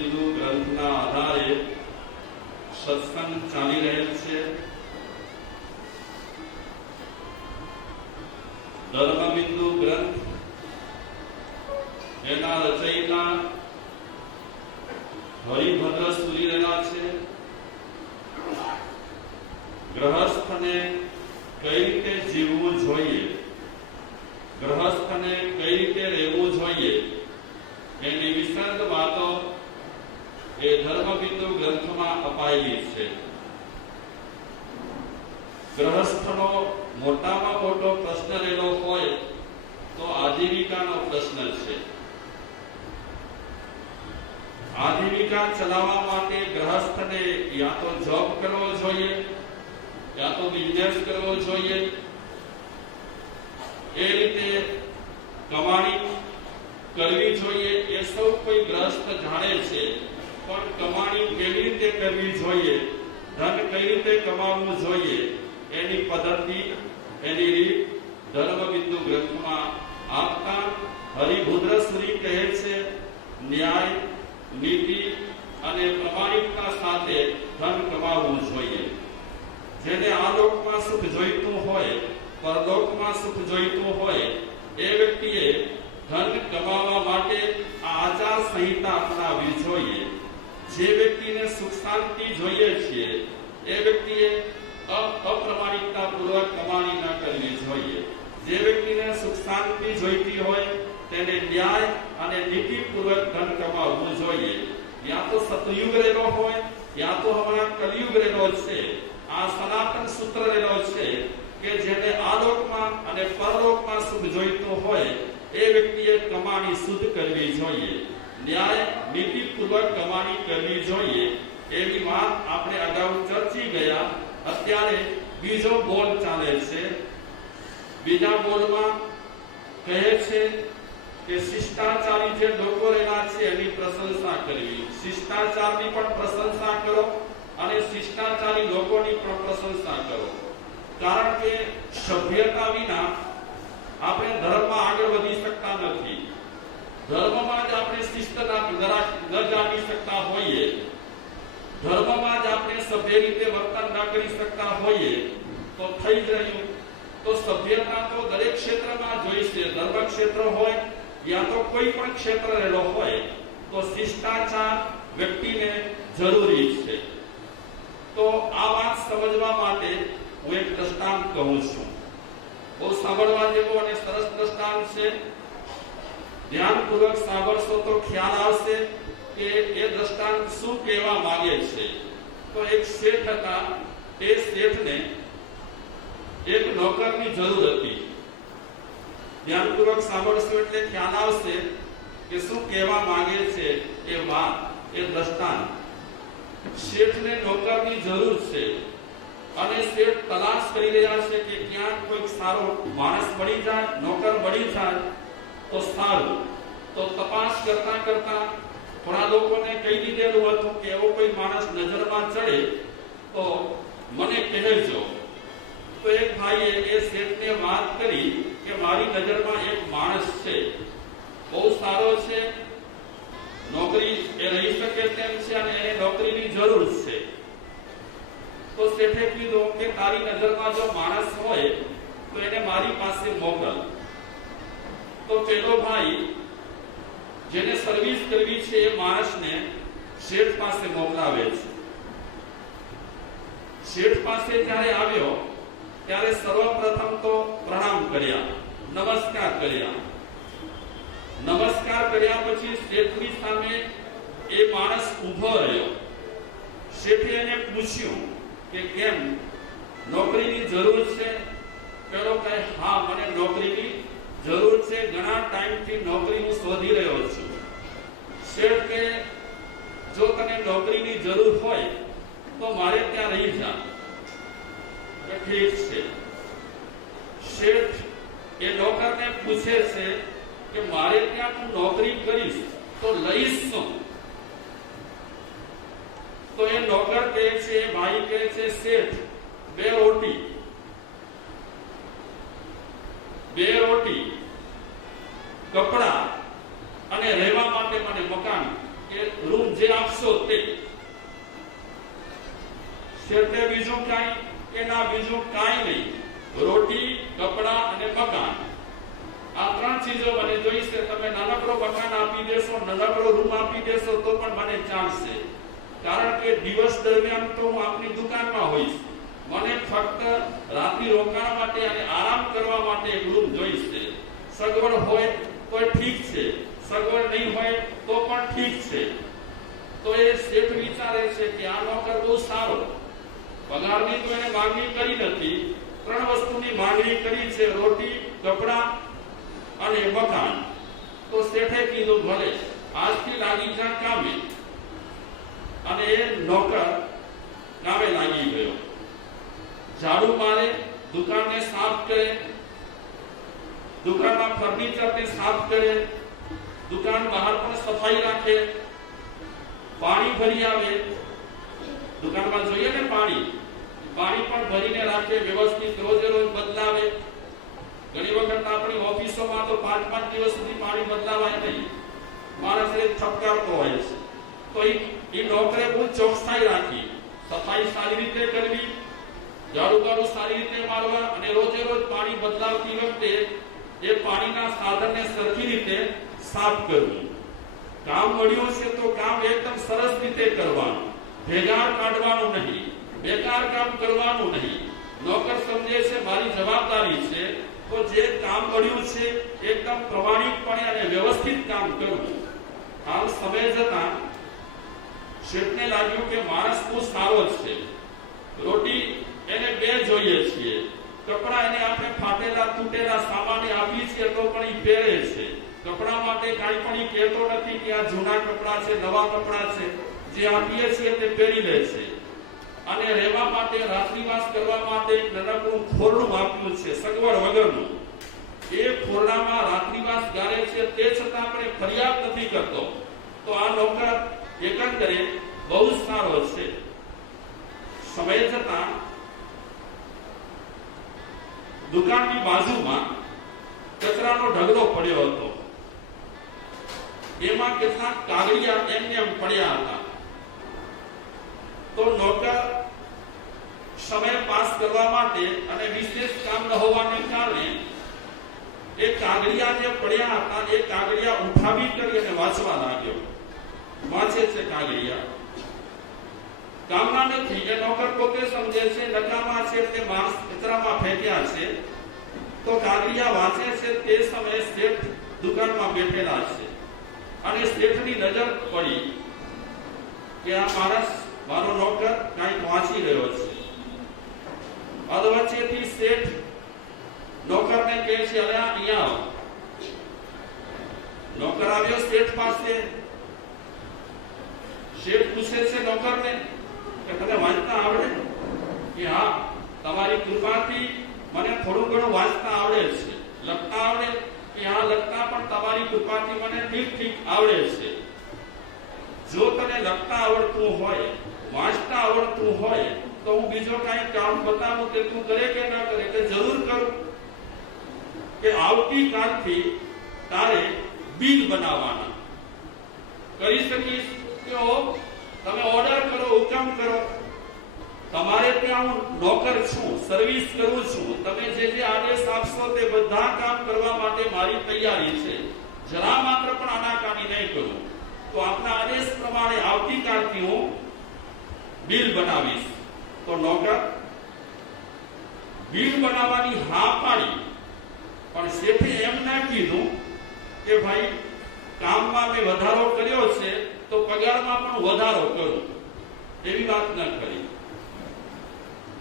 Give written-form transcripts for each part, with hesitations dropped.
ધર્મબિંદુ ગ્રંથના આધારે સત્સંગ ચાલી રહેલ છે. ધર્મબિંદુ ગ્રંથ એના રચયિતા હરિભદ્ર સુરીરેલા છે. ગ્રહસ્થને કઈ રીતે જીવવું જોઈએ, ગ્રહસ્થને કઈ રીતે રહેવું જોઈએ એની વિસ્તૃત વાતો એ ધર્મબિંદુ ગ્રંથમાં અપાયેલી છે. ગ્રહસ્થનો મોટામાં મોટો પ્રશ્ન રહેલો હોય તો આજીવિકાનો પ્રશ્ન છે. આજીવિકા ચલાવવા માટે ગ્રહસ્થને યા તો જોબ કરવો જોઈએ યા તો બિઝનેસ કરવો જોઈએ. એ રીતે કમાણી કરવી જોઈએ એ સૌ કોઈ ગ્રહસ્થ જાણે છે. પણ કમાણી કેવી રીતે કરવી જોઈએ, ધન કઈ રીતે કમાવવું જોઈએ એની પદ્ધતિ, એની રીત ધર્મબિંદુ ગ્રંથમાં આપતા હરિભદ્ર સુરી કહે છે, ન્યાય, નીતિ અને પ્રમાણિકતા સાથે ધન કમાવવું જોઈએ. જેને આ લોકમાં સુખ જોઈતું હોય, પરલોકમાં સુખ જોઈતું હોય, એ વ્યક્તિએ ધન કમાવા માટે આ આચાર સંહિતા અપનાવવી જોઈએ. જે વ્યક્તિને સુખ શાંતિ જોઈએ છે એ વ્યક્તિએ અપ્રમાણિકતા પૂર્વક કમાણી ન કરવી જોઈએ. જે વ્યક્તિને સુખ શાંતિ જોઈતી હોય તેને ન્યાય અને નીતિ પૂર્વક ધન કમાવવું જોઈએ. યા તો સતયુગ રહેલો હોય યા તો હમણાં કલયુગ રહેલો છે. આ સનાતન સૂત્ર રહેલો છે કે જેને આલોકમાં અને પરલોકમાં સુખ જોઈતું હોય એ વ્યક્તિએ કમાણી શુદ્ધ કરવી જોઈએ, ન્યાય નીતિપૂર્વક કમાણી કરવી જોઈએ. એવી વાત આપણે અગાઉ ચર્ચી ગયા. અત્યારે બીજો બોલ ચાલે છે. બીજા બોલમાં કહે છે કે શિષ્ટાચારી જે લોકો રહેલા છે એની પ્રશંસા કરવી. શિષ્ટાચારની પણ પ્રશંસા કરો અને શિષ્ટાચારી લોકોની પણ પ્રશંસા કરો. કારણ કે સભ્યતા વિના આપણે ધર્મમાં આગળ વધી શકતા નથી. ધર્મમાં જ આપણે શિસ્તતા ન જાણી શકતા હોઈએ, ધર્મમાં જ આપણે સભ્ય રીતે વર્તન ન કરી શકતા હોઈએ તો થઈ જ રહ્યું. તો સભ્યતા તો દરેક ક્ષેત્રમાં જોઈશે. ધર્મ ક્ષેત્ર હોય યા તો કોઈ પણ ક્ષેત્ર રહેલો હોય તો શિષ્ટાચાર વ્યક્તિને જરૂરી છે. તો આ વાત સમજવા માટે હું એક દ્રષ્ટાંત કહું છું. બહુ સાંભળવા જેવું અને સરસ દ્રષ્ટાંત છે. ધ્યાનપૂર્વક સાંભળશો તો ખ્યાલ આવશે કે એ દ્રષ્ટાંત શું કહેવા માંગે છે. તો એક શેઠ હતા. એ શેઠને એક નોકરની જરૂર હતી. ધ્યાનપૂર્વક સાંભળશો એટલે ખ્યાલ આવશે કે શું કહેવા માંગે છે એ વાત, એ દ્રષ્ટાંત. શેઠને નોકરની જરૂર છે અને શેઠ તલાશ કરી રહ્યા છે કે ક્યાંક કોઈ સારો માણસ મળી જાય, નોકર મળી જાય તો સારું. તો તપાસ કરતા કરતા થોડા લોકોને કહી દીધેલું હતું કે એવો કોઈ માણસ નજરમાં ચડે તો મને કહેજો. તો એક ભાઈએ એ શેઠને વાત કરી કે મારી નજરમાં એક માણસ છે, બહુ સારો છે, નોકરી એ રહી શકે તેમ છે અને એને નોકરીની જરૂર છે. તો શેઠે કીધું કે તારી નજરમાં જો માણસ હોય તો એને મારી પાસે મોકલ. તો પેલો ભાઈ જેને સર્વિસ કરવી છે એ માણસને શેઠ પાસે મોકલાવે છે. શેઠ પાસે જ્યારે આવ્યો ત્યારે સર્વપ્રથમ તો પ્રણામ કર્યા, નમસ્કાર કર્યા. નમસ્કાર કર્યા પછી શેઠની સામે એ માણસ ઊભો રહ્યો. શેઠે એને પૂછ્યું કે કેમ, નોકરીની જરૂર છે? પેલો કહે હા, મને નોકરીની જરૂર છે, ઘણા ટાઈમથી નોકરી હું શોધી રહ્યો છું. શેઠ કે જો તને નોકરીની જરૂર હોય તો મારે ત્યાં રહી જા. ઠીક છે. શેઠ એ નોકરને પૂછે છે કે મારે ત્યાં તું નોકરી કરીશ તો લઈશ શું? તો એ નોકર કહે છે, ભાઈ કહે છે, શેઠ 2 રોટી, 2 રોટી, કપડા અને રહેવા માટે મને મકાન કે રૂમ જે આપશો તે શેઠે બીજું કાંઈ એના બીજું કાંઈ નહીં, રોટી, કપડા અને મકાન, આ ત્રણ ચીજો મને જોઈશે. તમે નાનકડો મકાન આપી દેશો, નાનકડો રૂમ આપી દેશો તો પણ મને ચાલશે, કારણ કે દિવસ દરમિયાન તો હું આપની દુકાનમાં હોઈશ. મને ફક્ત રાત્રિ રોકાણ માટે અને આરામ કરવા માટે એક રૂમ જોઈશે. સગવડ હોય તો ઠીક છે, સગવડ નહીં હોય તો પણ ઠીક છે. તો એ શેઠ વિચારે છે કે આ નોકર બહુ સારો, પગારની તો એને માંગણી કરી નથી, ત્રણ વસ્તુની માંગણી કરી છે, રોટી, કપડા અને મકાન. તો શેઠે કીધું ભલે આજથી લાગી જા કામે. અને એ નોકર કામે લાગી ગયો. ઝાડુ મારે, દુકાનને સાફ કરે, દુકાનના ફર્નિચરને સાફ કરે, દુકાન બહાર પણ સફાઈ રાખે, પાણી ભરી આવે. દુકાનમાં જોઈએ ને પાણી પણ ભરીને રાખે, વ્યવસ્થિત રોજે રોજ બદલાવે. ઘણી વખત આપણી ઓફિસોમાં તો 5-5 દિવસ સુધી પાણી બદલાવાય નહીં, માણસ એ ઠપકારતો હોય છે. તો એ નોકરે બહુ ચોકસાઈ રાખી, સફાઈ સારી રીતે કરવી, ઝાડુ સારી રીતે મારવા અને રોજે રોજ પાણી બદલાવતી વખતે એ પાણીના સાધનને સરખી રીતે સાફ કરવું. કામ મળ્યું છે તો કામ એકદમ સરસ રીતે કરવાનું, ભેગાર કાઢવાનું નહીં, બેકાર કામ કરવાનું નહીં. નોકર સમજે છે મારી જવાબદારી છે, તો જે કામ મળ્યું છે એકદમ પ્રમાણિકપણે અને વ્યવસ્થિત કામ કરવું. આમ સમય જતા શેઠને લાગ્યું કે માણસ બહુ સારો છે. રોટી એને 2 જોઈએ છીએ, કપડા એને આપણે ફાટેલા તૂટેલા સામાન્ય આપી છે તો પણ એ પહેરે છે. કપડા માટે કાંઈ પણ કહેતો નથી કે આ જૂના કપડા છે, નવા કપડા છે, જે આપીએ છીએ તે પહેરી લે છે. અને રહેવા માટે, રાત્રિવાસ કરવા માટે નાનકડું ખોરડું આપ્યું છે, સગવડ વગરનું. એ ખોરડામાં રાત્રિવાસ ગારે છે, તે છતાં આપણે ફરિયાદ નથી કરતો. તો આ નોકર એકંદરે બહુ સારો છે. સમય જતા દુકાનની બાજુમાં કચરાનો ઢગલો પડ્યો હતો. એમાં કેટલાક કાગળિયા એમને એમ પડ્યા હતા. તો નોકર સમય પાસ કરવા માટે અને વિશેષ કામ ન હોવાને કારણે એ કાગળિયા જે પડ્યા હતા એ કાગળિયા ઉઠાવી કરી અને વાંચવા લાગ્યો. વાંચે છે કાગળિયા, કામના નથી. એ નોકર પોતે સમજે છે નકામા છે, તે માણસ કચરામાં ફેંક્યા છે. તો કાગળિયા વાંચે છે તે સમયે શેઠ દુકાનમાં બેઠેલા છે અને શેઠની નજર પડી કે આ માણસ, મારો નોકર કંઈક વાંચી રહ્યો છે. અધવચ્ચેથી શેઠ નોકરને કહે છે, અરે અહીંયા આવો. નોકર આવ્યો શેઠ પાસે. શેઠ પૂછે છે નોકરને કે તને વાંચતા આવડે? કે હા, તમારી કૃપાથી મને થોડું ઘણું વાંચતા આવડે છે. લખતા આવડે? કે હા, લખતા પણ તમારી કૃપાથી મને ઠીક આવડે છે. જો તને લખતા આવડતું હોય, વાંચતા આવડતું હોય તો હું બીજો કાંઈ કામ બતાવું કે તું કરે કે ના કરે? કે જરૂર કરું. કે આવતીકાલથી તારે બિલ બનાવવાના. કરી શકીશ? કે તમે ઓર્ડર કરો, હુકમ કરો. તમારે ત્યાં હું નોકર છું, સર્વિસ કરું છું. તમે જે આદેશ આપશો તે બધા કામ કરવા માટે મારી તૈયારી છે. જરા માત્ર પણ આનાકાની નહીં કરું. તો આપના આદેશ પ્રમાણે આવતીકાલથી હું બિલ બનાવીશ. તો નોકર બિલ બનાવવાની હા પાડી. પણ શેઠે એમ ના કીધું કે ભાઈ કામમાં મેં વધારો કર્યો છે તો પગારમાં પણ વધારો કરું. એવી વાત ન કરી.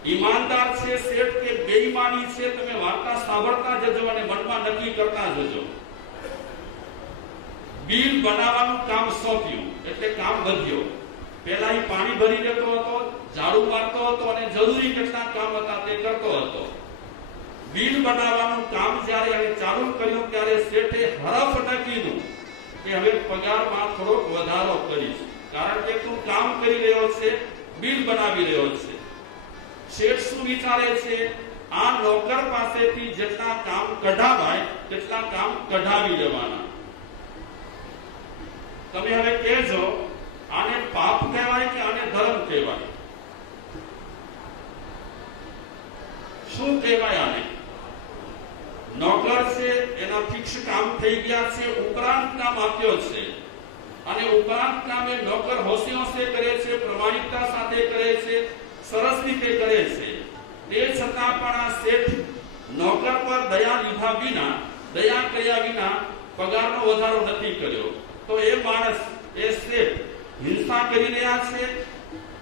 ઈમાનદાર છે શેઠ કે બેઈમાની છે, તમે વાર્તા સાંભળતા જજો અને મનમાં નક્કી કરતા જજો. બિલ બનાવવાનું કામ સોંપ્યું એટલે કામ વધ્યો. પહેલા એ પાણી ભરી દેતો હતો, ઝાડુ મારતો હતો અને જરૂરી કેટલાક કામ હતા તે કરતો હતો. બિલ બનાવવાનું કામ જ્યારે હવે ચાલુ કર્યું ત્યારે શેઠે હરફ ન કીધું કે હવે પગારમાં થોડોક વધારો કરીશ, કારણ કે તું કામ કરી રહ્યો છે, બિલ બનાવી રહ્યો છે. શેઠ શું વિચારે છે? આ નોકર પાસેથી જેટલા કામ કઢાવાય તેટલા કામ કઢાવી લેવાના. તમે હવે કહેજો આને થઈ ગયા છે, ઉપરાંત કામ આપ્યો છે અને ઉપરાંત કામ એ નોકર હોશિયો સે કરે છે, પ્રમાણિકતા સાથે કરે છે, સરસ રીતે કરે છે, તે છતાં પણ આ શેઠ નોકર પર દયા લીધા વિના, દયા કર્યા વિના પગારનો વધારો નથી કર્યો. તો એ માણસ, એ શેઠ હિંસા કરી રહ્યા છે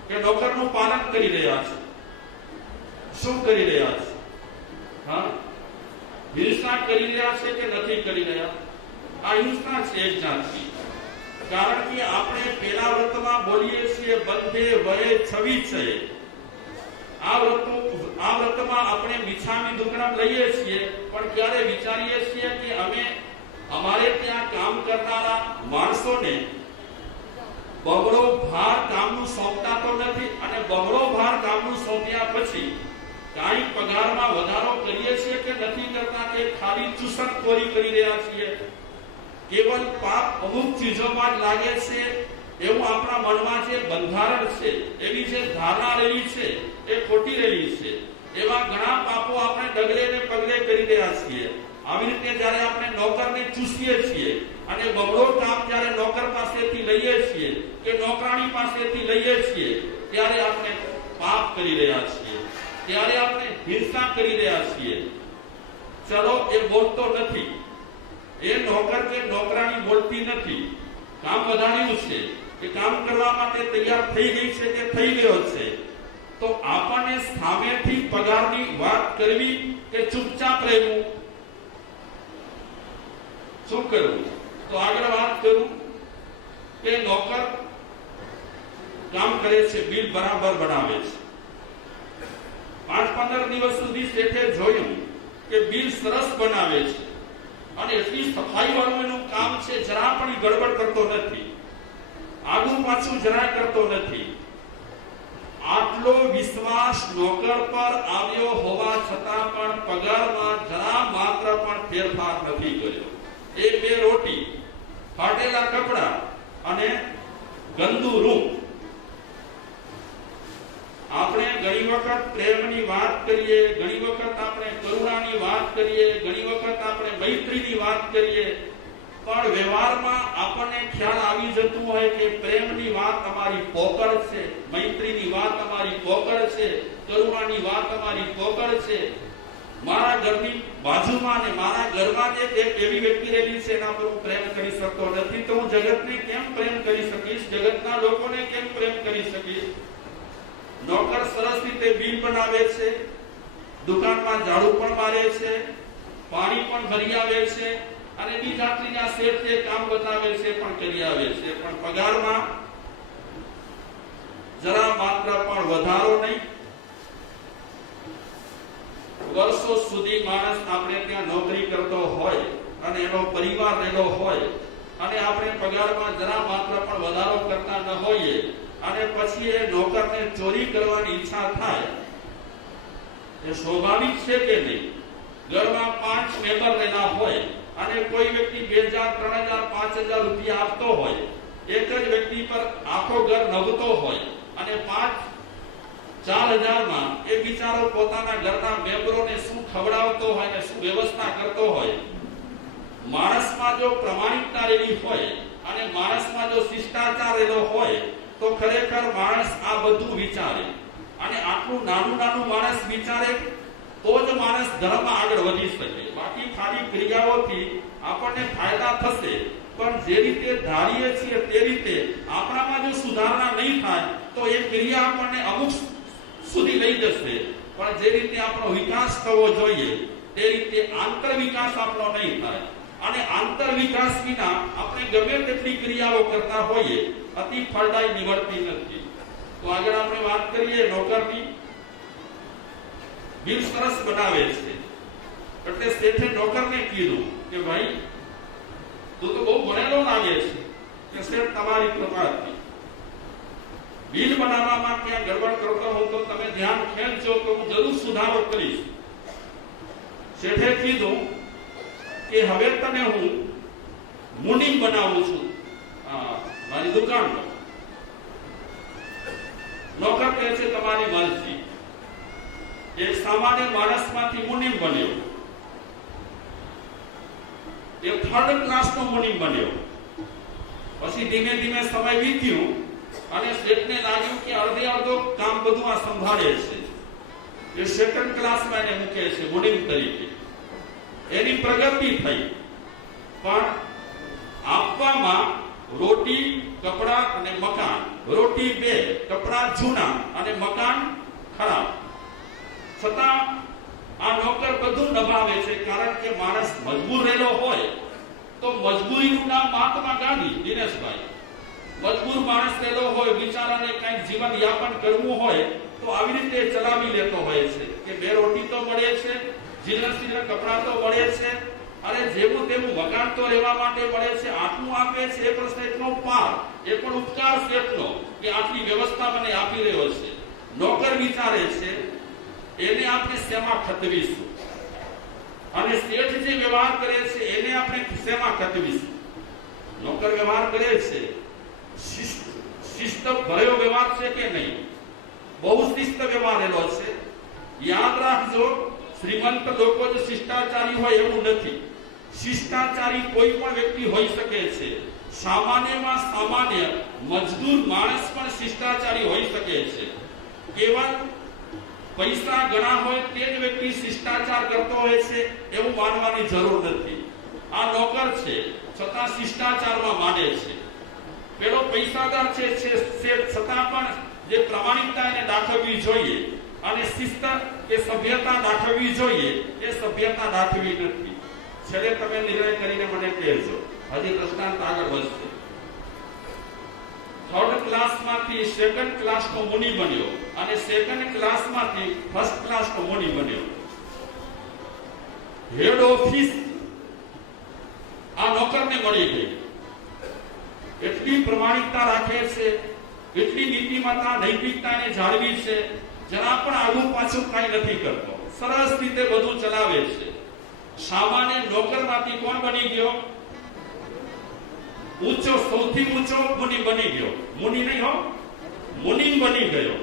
કે નોકરનું પાલન કરી રહ્યા છે? શું કરી રહ્યા છે? હા, હિંસા કરી રહ્યા છે કે નથી કરી રહ્યા? આ હિંસા છે એક જાતની. કારણ કે આપણે પેલા વ્રતમાં બોલીએ છીએ બંધે વયે છવી છે. આ વ્રતમાં આપણે મિચ્છામી દુક્કડમ લઈએ છીએ, પણ ક્યારે વિચારીએ છીએ કે અમે અમારે ત્યાં કામ કરનારા માણસોને બગડો ભાર કામનું સોંપતા તો નથી, અને બગડો ભાર કામનું સોંપ્યા પછી કાંઈ પગારમાં વધારો કરીએ છીએ કે નથી કરતા, કે ખાલી ચૂસણખોરી કરી રહ્યા છીએ? કેવલ પાપ અમુક ચીજોમાં જ લાગે છે એવું આપણા મનમાં જે બંધારણ છે, એવી જે ધારણા રહેલી છે, એ ખોટી રહેલી છે. એવા ઘણા પાપો આપણે ડગલે ને પગલે કરી રહ્યા છીએ. આવી રીતે જ્યારે આપણે નોકરને ચૂસીએ છીએ અને બગડો કામ જ્યારે નોકર પાસેથી લઈએ છીએ કે નોકરાણી પાસેથી લઈએ છીએ, ત્યારે આપણે પાપ કરી રહ્યા છીએ, ત્યારે આપણે હિંસા કરી રહ્યા છીએ. ચલો, એ બોલતો નથી, એ નોકર કે નોકરાણી બોલતી નથી, કામ વધાર્યું છે કે કામ કરવા માટે તૈયાર થઈ ગઈ છે કે થઈ ગયો છે, તો આપણને સામેથી પગારની વાત કરવી કે ચૂપચાપ રહેવું? શું કરવું? તો આગળ વાત કરું કે નોકર કામ કરે છે, બિલ બરાબર બનાવે છે. 5-15 દિવસ સુધી શેઠે જોયું કે બિલ સરસ બનાવે છે અને એટલી સફાઈ વાળું એનું કામ છે, જરા પણ ગડબડ કરતો નથી, આગું પાછું જરા કરતો નથી. આટલો વિશ્વાસ નોકર પર આવ્યો હોવા છતાં પણ પગારમાં જરા માત્ર પણ ફેરફાર નથી કર્યો. એક બે રોટી, ફાટેલા કપડા અને ગંદુ રૂમ. આપણે ઘણી વખત પ્રેમની વાત કરીએ, ઘણી વખત આપણે કરુણાની વાત કરીએ, ઘણી વખત આપણે મૈત્રીની વાત કરીએ, પણ વ્યવહારમાં આપણને ખ્યાલ આવી જતું હોય કે પ્રેમની વાત અમારી પોકળ છે, મૈત્રીની વાત અમારી પોકળ છે, કરુણાની વાત અમારી પોકળ છે. મારા ઘરની બાજુમાં ને મારા ઘરમાં જે એક એવી વ્યક્તિ રહેલી છે, એના પર હું પ્રેમ કરી શકતો નથી, તો હું જગતને કેમ પ્રેમ કરી શકીશ? જગતના લોકોને કેમ પ્રેમ કરી શકીશ? નોકર સરસ રીતે બિલ બનાવે છે, દુકાનમાં ઝાડુ પણ મારે છે, પાણી પણ ભરી આવે છે, અને બીજા ત્રીજા શેઠે કામ બતાવે છે પણ કરી આવે છે, પણ પગારમાં જરા માત્ર પણ વધારો નહીં. વર્ષો સુધી માણસ આપણે ત્યાં નોકરી કરતો હોય અને એનો પરિવાર રહેલો હોય અને આપણે પગારમાં જરા માત્ર પણ વધારો કરતા ન હોઈએ, અને પછી એ નોકરને ચોરી કરવાની ઈચ્છા થાય, એ સ્વાભાવિક છે કે નહીં? ઘરમાં 5 મેમ્બર રહેલા હોય અને કોઈ વ્યક્તિ 2000, 3000, 5000 રૂપિયા આપતો હોય, એક જ વ્યક્તિ પર આખો ઘર નભતો હોય અને 5-4000 માં એ બિચારો પોતાના ઘરના મેમ્બરોને શું ખવડાવતો હોય ને શું વ્યવસ્થા કરતો હોય. માણસમાં જો પ્રમાણિકતા રહેલી હોય અને માણસમાં જો શિષ્ટાચાર રહેલો હોય, તો ખરેખર માણસ આ બધું વિચારે, અને આટલું નાનું માણસ વિચારે તો જ માણસ ધર્મમાં આગળ વધી શકે. બાકી ખાલી ક્રિયાઓથી આપણને ફાયદા થશે, પણ જે રીતે ધારીએ છીએ તે રીતે આપણામાં જો સુધારણા નહીં થાય તો એ ક્રિયા આપણને અમુક સુધી લઈ જશે, પણ જે રીતે આપણો વિકાસ થવો જોઈએ તે રીતે આંતર વિકાસ આપણો નહીં થાય. અને આંતર વિકાસ વિના આપણે ગમે તેટલી ક્રિયાઓ કરતા હોઈએ, અતિ ફળદાયી નીવડતી નથી. તો આગળ આપણે વાત કરીએ નોકરની. બિલ સરસ બનાવે છે એટલે શેઠે નોકરને કીધું કે ભાઈ તું તો બહુ ભણેલો લાગે છે, કે શેઠ તમારી કૃપાથી બિલ બનાવવામાં ક્યાં ગડબડ કરતો હોઉં તો તમે ધ્યાન ખેંચજો, તો હું જરૂર સુધારો કરીશ. શેઠે કીધું કે હવે તને હું મુનિમ બનાવું છું મારી દુકાનમાં. નોકર કહે છે તમારી મરજી. એક સામાન્ય માણસમાંથી મુનિમ બન્યો. એ થર્ડ ક્લાસનો મુનિ બન્યો. પછી ધીમે ધીમે સમય વીત્યો અને શેઠને લાગ્યું કે અડધો કામ બધું આ સંભાળે છે. એ સેકન્ડ ક્લાસમાં એને મૂકે છે મુનિ તરીકે. એની પ્રગતિ થઈ, પણ આપવામાં રોટી, કપડા અને મકાન. રોટી 2, કપડા જૂના અને મકાન ખરાબ. છતાં આ નોકર બધું દબાવે છે, કારણ કે માણસ મજબૂર રહેલો હોય તો મજબૂરીનું નામ મહાત્મા ગાંધી. દિનેશભાઈ, મજબૂર માણસ રહેલો હોય, બિચારાને કંઈક જીવન યાપન કરવું હોય તો આવી રીતે ચલાવી લેતો હોય છે કે 2 રોટી તો મળે છે, જીર્ણ કપડા તો મળે છે, અને જેવું તેવું મકાન તો રહેવા માટે મળે છે. આટલું આપે છે એ પણ શેઠનો પાર, એ પણ ઉપકાર શેઠનો કે આટલી વ્યવસ્થા મને આપી રહ્યો છે. નોકર વિચારે છે એને આપણે શેમાં ખતવીશું, અને શેઠ જે વ્યવહાર કરે છે એને આપણે શેમાં ખતવીશું. નોકર વ્યવહાર કરે છે શિસ્ત ભર્યો વ્યવહાર છે કે નહીં? બહુ શિસ્ત વ્યવહાર એલો છે. યાદ રાખજો, શ્રીમંત લોકો જ શિષ્ટાચારી હોય એવું નથી. શિષ્ટાચારી કોઈ પણ વ્યક્તિ હોઈ શકે છે. સામાન્યમાં સામાન્ય મજદૂર માણસ પણ શિષ્ટાચારી હોઈ શકે છે. કેવળ પૈસા ઘણા હોય તે જ વ્યક્તિ શિષ્ટાચાર કરતો હોય છે એવું માનવાની જરૂર નથી. આ નોકર છે છતાં શિષ્ટાચારમાં માને છે. પેલો પૈસાદાર છે છતાં પણ જે પ્રમાણિકતા એને દાખવવી જોઈએ અને શિસ્ત કે સભ્યતા દાખવવી જોઈએ એ સભ્યતા દાખવી નથી. છેલ્લે તમે નિર્ણય કરીને મને કહેજો. હજી દ્રષ્ટાંત આગળ વધશે. થર્ડ ક્લાસમાંથી સેકન્ડ ક્લાસનો મુનિ બન્યો અને સેકન્ડ ક્લાસમાંથી ફર્સ્ટ ક્લાસનો મુનિ બન્યો. હેડ ઓફિસ આ નોકરને મળી ગઈ. એટલી પ્રમાણિકતા રાખે છે, એટલી નીતિમત્તા નૈતિકતાને જાળવી છે, જરા પણ આગળ પાછું કાંઈ નથી કરતો. સરસ રીતે બધું ચલાવે છે. સામાન્ય નોકરમાંથી કોણ બની ગયો? ઊંચો, સૌથી ઊંચો મુનિ બની ગયો. મુનિ નહીં હો, મુનિ બની ગયો.